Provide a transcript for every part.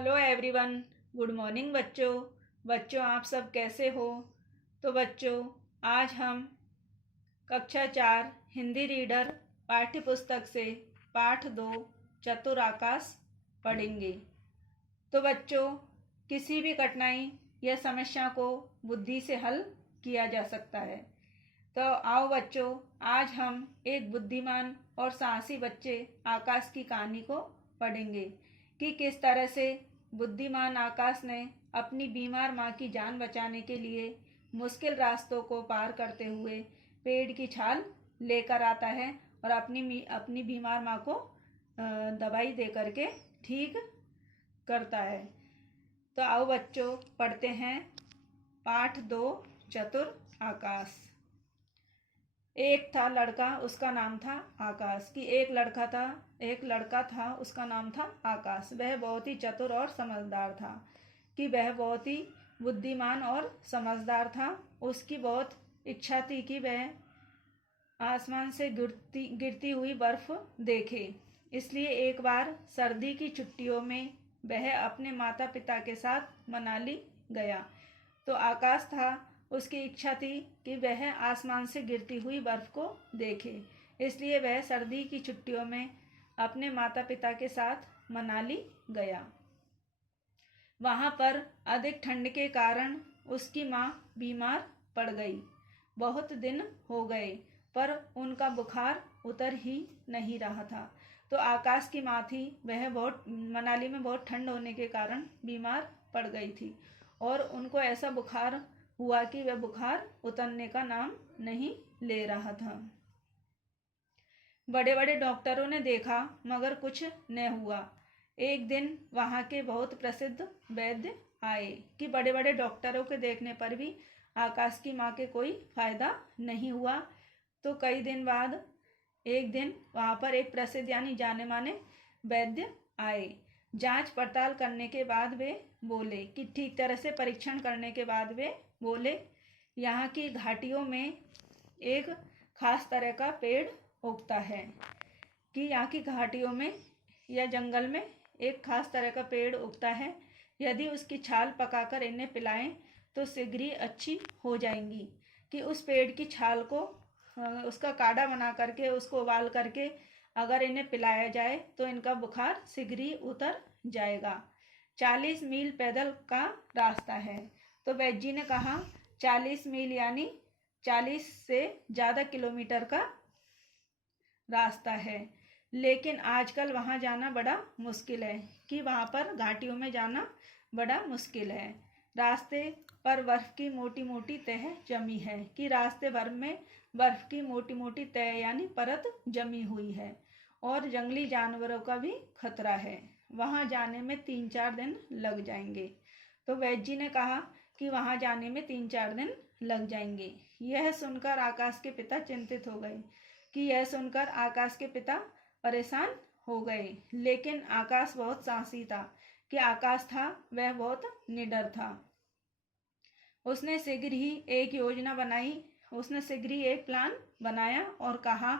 Hello everyone. Good morning बच्चों। बच्चों आप सब कैसे हो? तो बच्चों आज हम कक्षा 4 हिंदी रीडर पाठ्य पुस्तक से पाठ 2 चतुर आकाश पढ़ेंगे। तो बच्चों किसी भी कठिनाई या समस्या को बुद्धि से हल किया जा सकता है। तो आओ बच्चों आज हम एक बुद्धिमान और साहसी बच्चे आकाश की कहानी को पढ़ेंगे कि किस तरह से बुद्धिमान आकाश ने अपनी बीमार माँ की जान बचाने के लिए मुश्किल रास्तों को पार करते हुए पेड़ की छाल लेकर आता है और अपनी बीमार माँ को दवाई दे करके ठीक करता है। तो आओ बच्चों पढ़ते हैं पाठ 2 चतुर आकाश। एक था लड़का, उसका नाम था आकाश। कि एक लड़का था उसका नाम था आकाश। वह बहुत ही चतुर और समझदार था। कि वह बहुत ही बुद्धिमान और समझदार था। उसकी बहुत इच्छा थी कि वह आसमान से गिरती हुई बर्फ देखे। इसलिए एक बार सर्दी की छुट्टियों में वह अपने माता पिता के साथ मनाली गया। तो आकाश था, उसकी इच्छा थी कि वह आसमान से गिरती हुई बर्फ को देखे। इसलिए वह सर्दी की छुट्टियों में अपने माता पिता के साथ मनाली गया। वहाँ पर अधिक ठंड के कारण उसकी माँ बीमार पड़ गई। बहुत दिन हो गए पर उनका बुखार उतर ही नहीं रहा था। तो आकाश की माँ थी, वह मनाली में बहुत ठंड होने के कारण बीमार पड़ गई थी और उनको ऐसा बुखार हुआ कि वह बुखार उतरने का नाम नहीं ले रहा था। बड़े बड़े डॉक्टरों ने देखा मगर कुछ न हुआ। एक दिन वहाँ के बहुत प्रसिद्ध वैद्य आए। कि बड़े बड़े डॉक्टरों के देखने पर भी आकाश की माँ के कोई फायदा नहीं हुआ। तो कई दिन बाद एक दिन वहाँ पर एक प्रसिद्ध यानी जाने माने वैद्य आए। जांच पड़ताल करने के बाद वे बोले कि ठीक तरह से परीक्षण करने के बाद वे बोले, यहाँ की घाटियों में एक खास तरह का पेड़ उगता है। कि यहाँ की घाटियों में या जंगल में एक खास तरह का पेड़ उगता है। यदि उसकी छाल पकाकर इन्हें पिलाएं तो शीघ्र ही अच्छी हो जाएंगी। कि उस पेड़ की छाल को उसका काढ़ा बना करके उसको उबाल करके अगर इन्हें पिलाया जाए तो इनका बुखार शीघ्र ही उतर जाएगा। 40 मील पैदल का रास्ता है। तो वैद्य जी ने कहा 40 मील यानी 40 से ज़्यादा किलोमीटर का रास्ता है, लेकिन आजकल वहाँ जाना बड़ा मुश्किल है। कि वहाँ पर घाटियों में जाना बड़ा मुश्किल है। रास्ते पर बर्फ की मोटी मोटी तह जमी है। कि रास्ते भर में बर्फ की मोटी मोटी तह यानी परत जमी हुई है और जंगली जानवरों का भी खतरा है। वहाँ जाने में 3-4 दिन लग जाएंगे। तो वैद्य जी ने कहा कि वहाँ जाने में 3-4 दिन लग जाएंगे। यह सुनकर आकाश के पिता चिंतित हो गए। कि यह सुनकर आकाश के पिता परेशान हो गए। लेकिन आकाश बहुत साहसी था। कि आकाश था वह बहुत निडर था। उसने शीघ्र ही एक प्लान बनाया और कहा,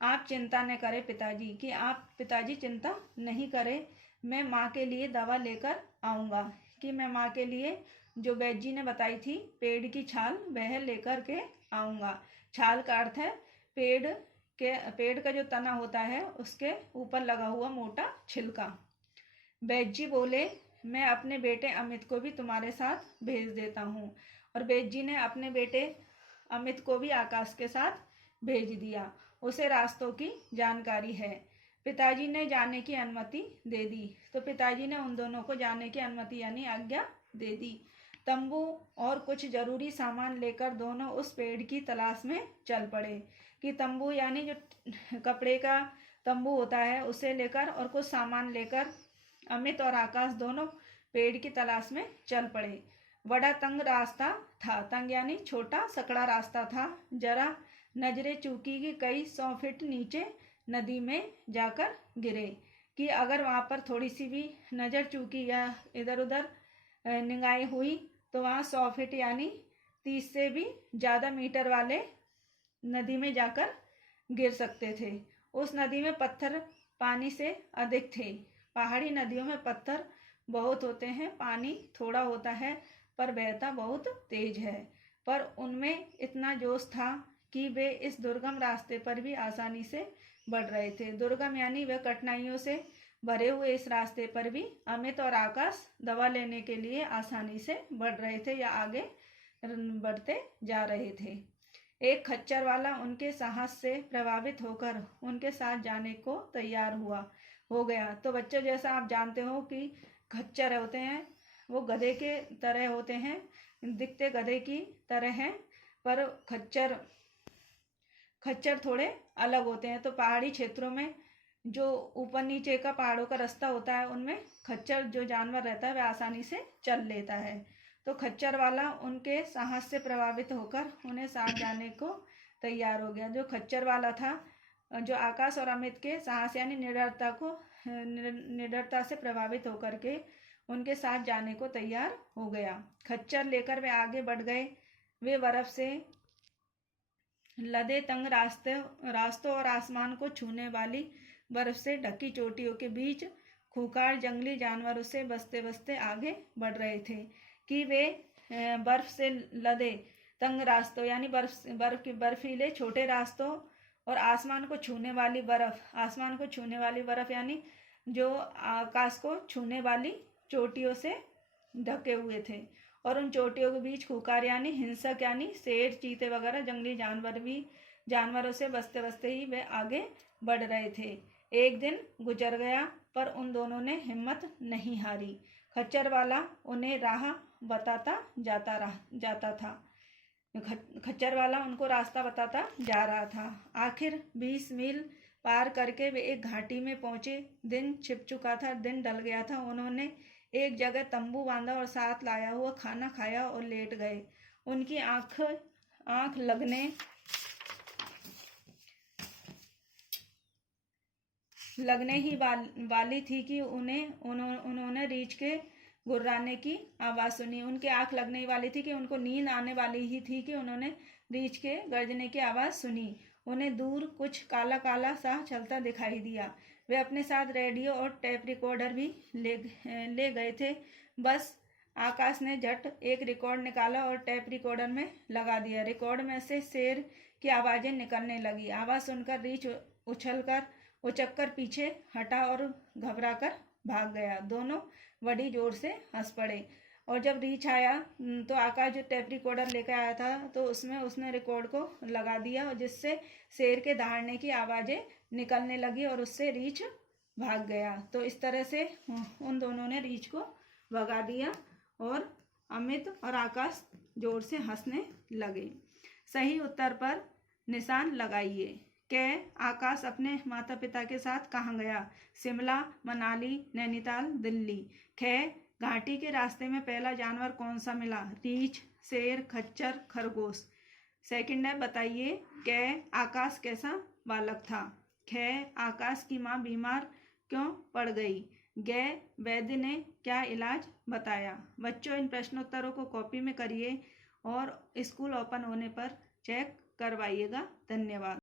आप चिंता न करें पिताजी। कि आप पिताजी चिंता नहीं करें, मैं माँ के लिए दवा लेकर आऊँगा। कि मैं माँ के लिए जो वैद्य जी ने बताई थी पेड़ की छाल वह लेकर के आऊँगा। छाल का अर्थ है पेड़ का जो तना होता है उसके ऊपर लगा हुआ मोटा छिलका। वैद्य जी बोले, मैं अपने बेटे अमित को भी तुम्हारे साथ भेज देता हूँ। और वैद्य जी ने अपने बेटे अमित को भी आकाश के साथ भेज दिया। उसे रास्तों की जानकारी है। पिताजी ने जाने की अनुमति दे दी। तो पिताजी ने उन दोनों को जाने की अनुमति यानी आज्ञा दे दी। तंबू और कुछ जरूरी सामान लेकर दोनों उस पेड़ की तलाश में चल पड़े। कि तंबू यानी जो कपड़े का तंबू होता है उसे लेकर और कुछ सामान लेकर अमित और आकाश दोनों पेड़ की तलाश में चल पड़े। बड़ा तंग रास्ता था। तंग यानी छोटा सकड़ा रास्ता था। जरा नजरें चूकी कि कई 100 फीट नीचे नदी में जाकर गिरे। कि अगर वहाँ पर थोड़ी सी भी नज़र चूकी या इधर उधर निगाहें हुई तो वहाँ 100 फीट यानी 30 से भी ज़्यादा मीटर वाले नदी में जाकर गिर सकते थे। उस नदी में पत्थर पानी से अधिक थे। पहाड़ी नदियों में पत्थर बहुत होते हैं, पानी थोड़ा होता है पर बहता बहुत तेज है। पर उनमें इतना जोश था कि वे इस दुर्गम रास्ते पर भी आसानी से बढ़ रहे थे। दुर्गम यानी वे कठिनाइयों से भरे हुए इस रास्ते पर भी अमित और आकाश दवा लेने के लिए आसानी से बढ़ रहे थे या आगे बढ़ते जा रहे थे। एक खच्चर वाला उनके साहस से प्रभावित होकर उनके साथ जाने को तैयार हो गया। तो बच्चों, जैसा आप जानते हो कि खच्चर होते हैं वो गधे के तरह होते हैं, दिखते गधे की तरह हैं, पर खच्चर थोड़े अलग होते हैं। तो पहाड़ी क्षेत्रों में जो ऊपर नीचे का पहाड़ों का रास्ता होता है उनमें खच्चर जो जानवर रहता है वह आसानी से चल लेता है। तो खच्चर वाला उनके साहस से प्रभावित होकर उन्हें साथ जाने को तैयार हो गया। जो खच्चर वाला था, जो आकाश और अमित के साहस यानी निडरता से प्रभावित होकर के उनके साथ जाने को तैयार हो गया। खच्चर लेकर वे आगे बढ़ गए। वे बर्फ से लदे तंग रास्तों और आसमान को छूने वाली बर्फ से ढकी चोटियों के बीच खूंखार जंगली जानवरों से बसते बसते आगे बढ़ रहे थे कि वे बर्फ से लदे तंग रास्तों यानी बर्फीले छोटे रास्तों और आसमान को छूने वाली बर्फ यानी जो आकाश को छूने वाली चोटियों से ढके हुए थे। और उन चोटियों के बीच खूंखार यानी हिंसक यानी शेर, चीते वगैरह जंगली जानवरों से बसते बसते ही वे आगे बढ़ रहे थे। एक दिन गुजर गया पर उन दोनों ने हिम्मत नहीं हारी। खच्चर वाला उन्हें राह बताता जाता था। खच्चर वाला उनको रास्ता बताता जा रहा था। आखिर 20 मील पार करके वे एक घाटी में पहुंचे। दिन छिप चुका था, दिन ढल गया था। उन्होंने एक जगह तंबू बांधा और साथ लाया हुआ खाना खाया और लेट गए। उनकी आंख लगने ही वाली थी कि उन्होंने रीछ के गुर्राने की आवाज सुनी। उनकी आंख लगने ही वाली थी कि उनको नींद आने वाली ही थी कि उन्होंने रीछ के गर्जने की आवाज सुनी। उन्हें दूर कुछ काला काला सा चलता दिखाई दिया। वे अपने साथ रेडियो और टेप रिकॉर्डर भी ले गए थे। बस आकाश ने झट एक रिकॉर्ड निकाला और टेप रिकॉर्डर में लगा दिया। रिकॉर्ड में से शेर की आवाजें निकलने लगी। आवाज सुनकर रीछ उचककर पीछे हटा और घबराकर भाग गया। दोनों बड़ी जोर से हंस पड़े। और जब रीछ आया तो आकाश जो टेप रिकॉर्डर लेकर आया था तो उसमें उसने रिकॉर्ड को लगा दिया और जिससे शेर के दहाड़ने की आवाजें निकलने लगी और उससे रीछ भाग गया। तो इस तरह से उन दोनों ने रीछ को भगा दिया और अमित और आकाश जोर से हंसने लगे। सही उत्तर पर निशान लगाइए। क, आकाश अपने माता पिता के साथ कहाँ गया? शिमला, मनाली, नैनीताल, दिल्ली। ख, घाटी के रास्ते में पहला जानवर कौन सा मिला? रीछ, शेर, खच्चर, खरगोश। सेकंड है, बताइए क, आकाश कैसा बालक था? ख, आकाश की माँ बीमार क्यों पड़ गई? ग, वैद्य ने क्या इलाज बताया? बच्चों, इन प्रश्नोत्तरों को कॉपी में करिए और स्कूल ओपन होने पर चेक करवाइएगा। धन्यवाद।